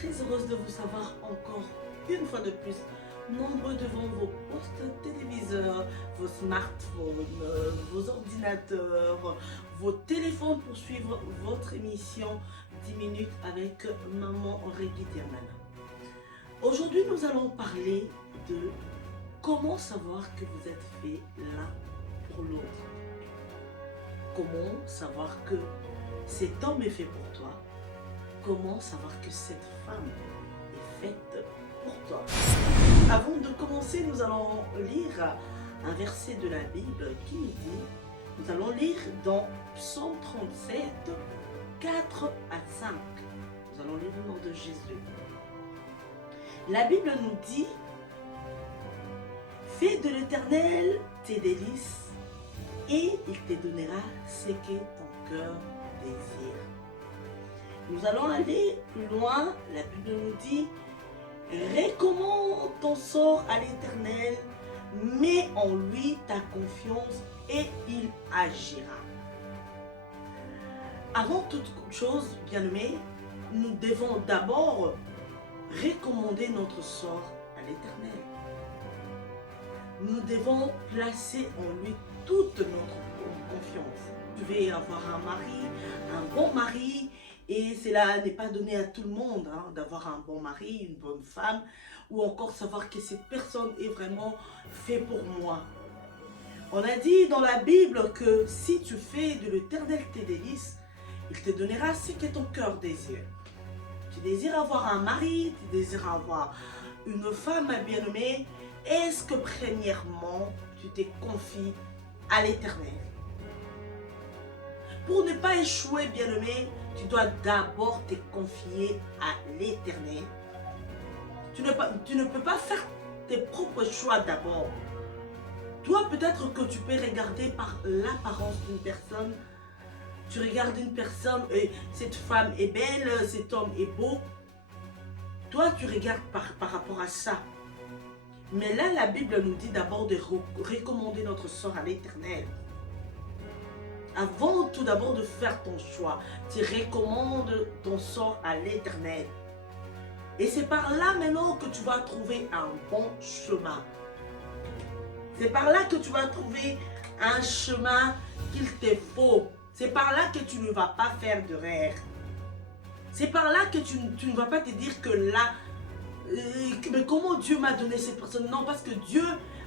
très heureuse de vous savoir encore une fois de plus, nombreux devant vos postes téléviseurs, vos smartphones, vos ordinateurs, vos téléphones pour suivre votre émission 10 minutes avec Maman Régui Tiernan. Aujourd'hui, nous allons parler de comment savoir que vous êtes fait l'un pour l'autre. Comment savoir que cet homme est fait pour toi. Comment savoir que cette femme est faite pour toi. Avant de commencer, nous allons lire un verset de la Bible qui nous dit, nous allons lire dans Psaume 37, 4 à 5. Nous allons lire au nom de Jésus. La Bible nous dit, fais de l'Éternel tes délices et il te donnera ce que ton cœur désire. Nous allons aller plus loin. La Bible nous dit, recommande ton sort à l'Éternel, mets en lui ta confiance et il agira. Avant toute chose, bien-aimés, nous devons d'abord recommander notre sort à l'Éternel. Nous devons placer en lui toute notre confiance. Tu veux avoir un mari, un bon mari, et cela n'est pas donné à tout le monde d'avoir un bon mari, une bonne femme, ou encore savoir que cette personne est vraiment faite pour moi. On a dit dans la Bible que si tu fais de l'Éternel tes délices, il te donnera ce que ton cœur désire. Tu désires avoir un mari, tu désires avoir une femme bien-aimée, est-ce que premièrement tu te confies à l'Éternel? Pour ne pas échouer, bien-aimé, tu dois d'abord te confier à l'Éternel. Tu ne peux pas faire tes propres choix d'abord. Toi, peut-être que tu peux regarder par l'apparence d'une personne. Tu regardes une personne, et cette femme est belle, cet homme est beau. Toi, tu regardes par rapport à ça. Mais là, la Bible nous dit d'abord de recommander notre sort à l'Éternel. Avant tout d'abord de faire ton choix, tu recommandes ton sort à l'Éternel. Et c'est par là maintenant que tu vas trouver un bon chemin. C'est par là que tu vas trouver un chemin qu'il te faut. C'est par là que tu ne vas pas faire d'erreur. C'est par là que tu ne vas pas te dire que là, mais comment Dieu m'a donné ces personnes? Non, parce que Dieu,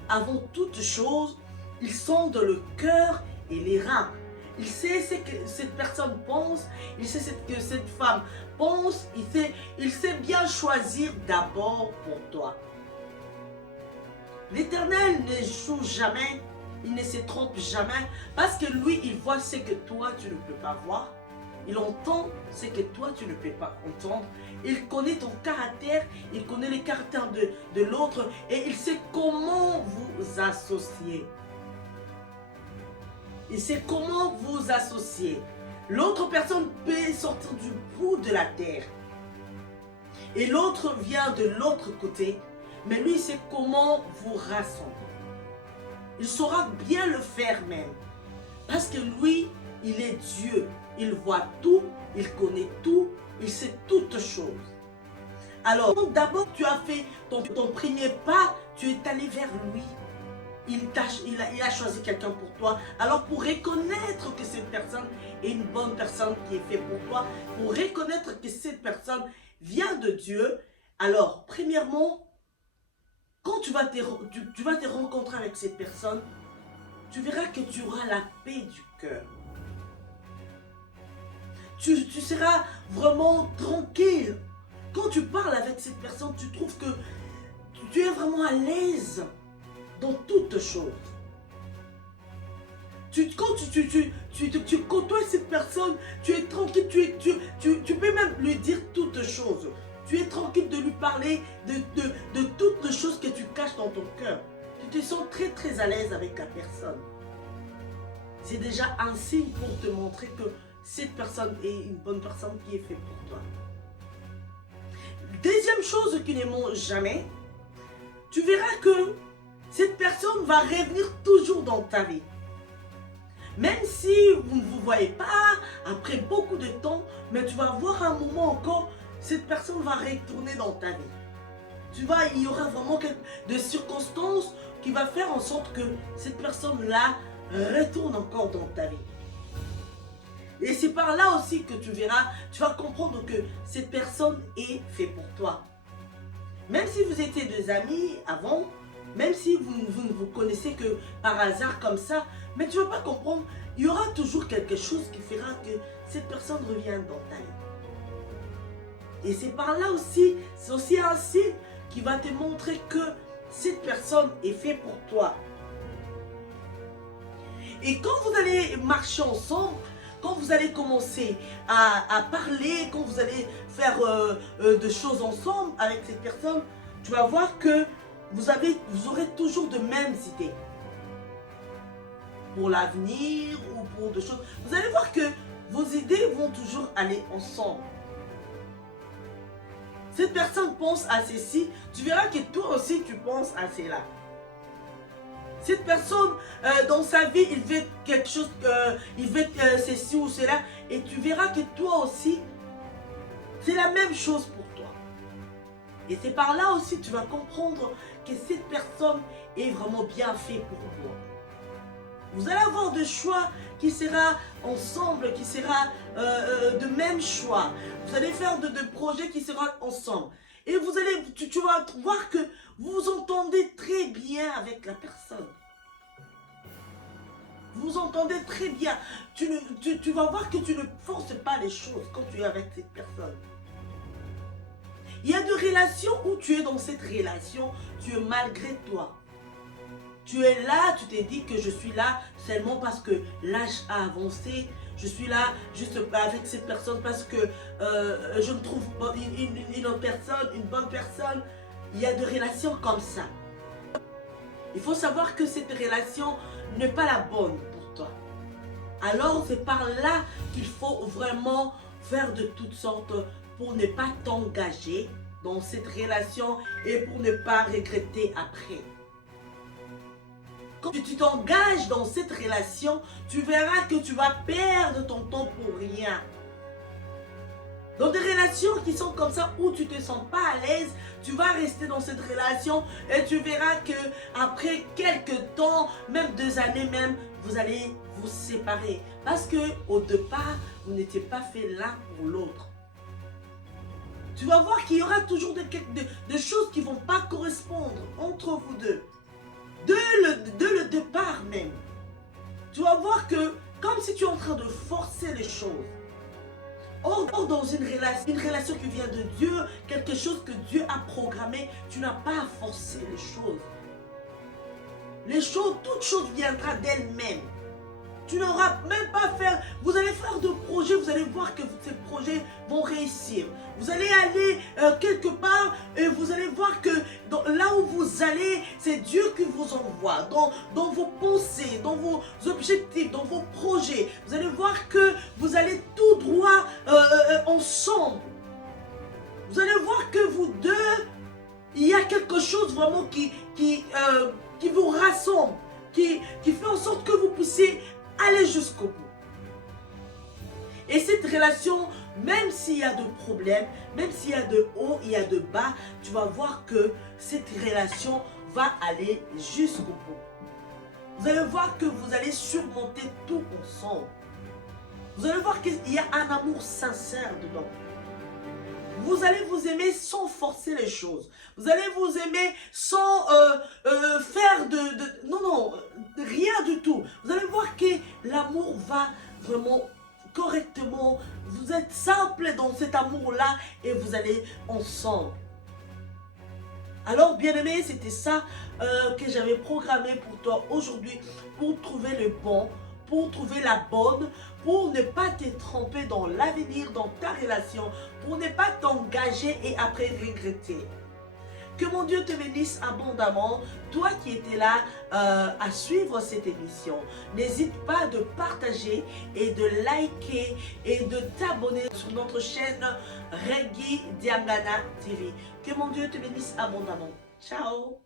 avant toute chose, il sonde le cœur et les reins. Il sait ce que cette personne pense, il sait ce que cette femme pense, il sait bien choisir d'abord pour toi. L'Éternel n'échoue jamais, il ne se trompe jamais, parce que lui, il voit ce que toi, tu ne peux pas voir. Il entend ce que toi, tu ne peux pas entendre. Il connaît ton caractère, il connaît le caractère de l'autre et il sait comment vous associer. Il sait comment vous associer. L'autre personne peut sortir du bout de la terre. Et l'autre vient de l'autre côté. Mais lui, il sait comment vous rassembler. Il saura bien le faire même. Parce que lui, il est Dieu. Il voit tout, il connaît tout, il sait toutes choses. Alors, d'abord, tu as fait ton premier pas, tu es allé vers lui. Il a choisi quelqu'un pour toi. Alors, pour reconnaître que cette personne est une bonne personne qui est faite pour toi, pour reconnaître que cette personne vient de Dieu, alors, premièrement, quand tu vas te rencontrer avec cette personne, tu verras que tu auras la paix du cœur. Tu seras vraiment tranquille. Quand tu parles avec cette personne, tu trouves que tu es vraiment à l'aise dans toutes choses. Quand tu côtoies cette personne, tu es tranquille, tu peux même lui dire toutes choses. Tu es tranquille de lui parler de toutes les choses que tu caches dans ton cœur. Tu te sens très très à l'aise avec la personne. C'est déjà un signe pour te montrer que cette personne est une bonne personne qui est faite pour toi. Deuxième chose qui ne ment jamais, tu verras que cette personne va revenir toujours dans ta vie. Même si vous ne vous voyez pas après beaucoup de temps, mais tu vas voir un moment encore, cette personne va retourner dans ta vie. Tu vois, il y aura vraiment des circonstances qui vont faire en sorte que cette personne-là retourne encore dans ta vie. Et c'est par là aussi que tu verras, tu vas comprendre que cette personne est faite pour toi. Même si vous étiez des amis avant, même si vous ne vous connaissez que par hasard comme ça, mais tu ne vas pas comprendre, il y aura toujours quelque chose qui fera que cette personne revienne dans ta vie. Et c'est par là aussi, c'est aussi un signe qui va te montrer que cette personne est faite pour toi. Et quand vous allez marcher ensemble, quand vous allez commencer à parler, quand vous allez faire des choses ensemble avec cette personne, tu vas voir que vous aurez toujours de mêmes idées. Pour l'avenir ou pour des choses. Vous allez voir que vos idées vont toujours aller ensemble. Cette personne pense à ceci, tu verras que toi aussi tu penses à cela. Cette personne, dans sa vie, il veut quelque chose, il veut ceci ou cela, et tu verras que toi aussi, c'est la même chose pour toi. Et c'est par là aussi que tu vas comprendre que cette personne est vraiment bien faite pour toi. Vous allez avoir des choix qui sera ensemble, qui sera de même choix. Vous allez faire de projets qui seront ensemble. Et vous allez, tu vas voir que vous vous entendez très bien avec la personne. Vous vous entendez très bien. Tu vas voir que tu ne forces pas les choses quand tu es avec cette personne. Il y a des relations où tu es dans cette relation, tu es malgré toi. Tu es là, tu t'es dit que je suis là seulement parce que l'âge a avancé. Je suis là juste avec cette personne parce que je ne trouve pas une autre personne, une bonne personne. Il y a des relations comme ça. Il faut savoir que cette relation n'est pas la bonne pour toi. Alors c'est par là qu'il faut vraiment faire de toutes sortes pour ne pas t'engager dans cette relation et pour ne pas regretter après. Quand tu t'engages dans cette relation, tu verras que tu vas perdre ton temps pour rien. Dans des relations qui sont comme ça, où tu ne te sens pas à l'aise, tu vas rester dans cette relation et tu verras que après quelques temps, même 2 années même, vous allez vous séparer. Parce que au départ, vous n'étiez pas fait l'un pour l'autre. Tu vas voir qu'il y aura toujours des choses qui ne vont pas correspondre entre vous deux. Dès le départ même, tu vas voir que comme si tu es en train de forcer les choses. Or, dans une relation qui vient de Dieu, quelque chose que Dieu a programmé, tu n'as pas à forcer les choses. Les choses, toute chose viendra d'elle-même. Tu n'auras même pas à faire, vous allez faire de projets, vous allez voir que ces projets vont réussir. Vous allez aller quelque part et vous allez voir que là où vous allez, c'est Dieu qui vous envoie. Dans vos pensées, dans vos objectifs, dans vos projets. Vous allez voir que vous allez tout droit ensemble. Vous allez voir que vous deux, il y a quelque chose vraiment qui vous rassemble, qui fait en sorte que vous puissiez aller jusqu'au bout. Et cette relation, même s'il y a de problèmes, même s'il y a de haut, il y a de bas, tu vas voir que cette relation va aller jusqu'au bout. Vous allez voir que vous allez surmonter tout ensemble. Vous allez voir qu'il y a un amour sincère dedans. Vous allez vous aimer sans forcer les choses. Vous allez vous aimer sans faire non, rien du tout. Vous allez voir que l'amour va vraiment correctement. Vous êtes simple dans cet amour-là et vous allez ensemble. Alors, bien-aimé, c'était ça que j'avais programmé pour toi aujourd'hui, pour trouver le bon, pour trouver la bonne, pour ne pas te tromper dans l'avenir, dans ta relation, pour ne pas t'engager et après regretter. Que mon Dieu te bénisse abondamment, toi qui étais là à suivre cette émission. N'hésite pas de partager et de liker et de t'abonner sur notre chaîne Reggie Diangana TV. Que mon Dieu te bénisse abondamment. Ciao!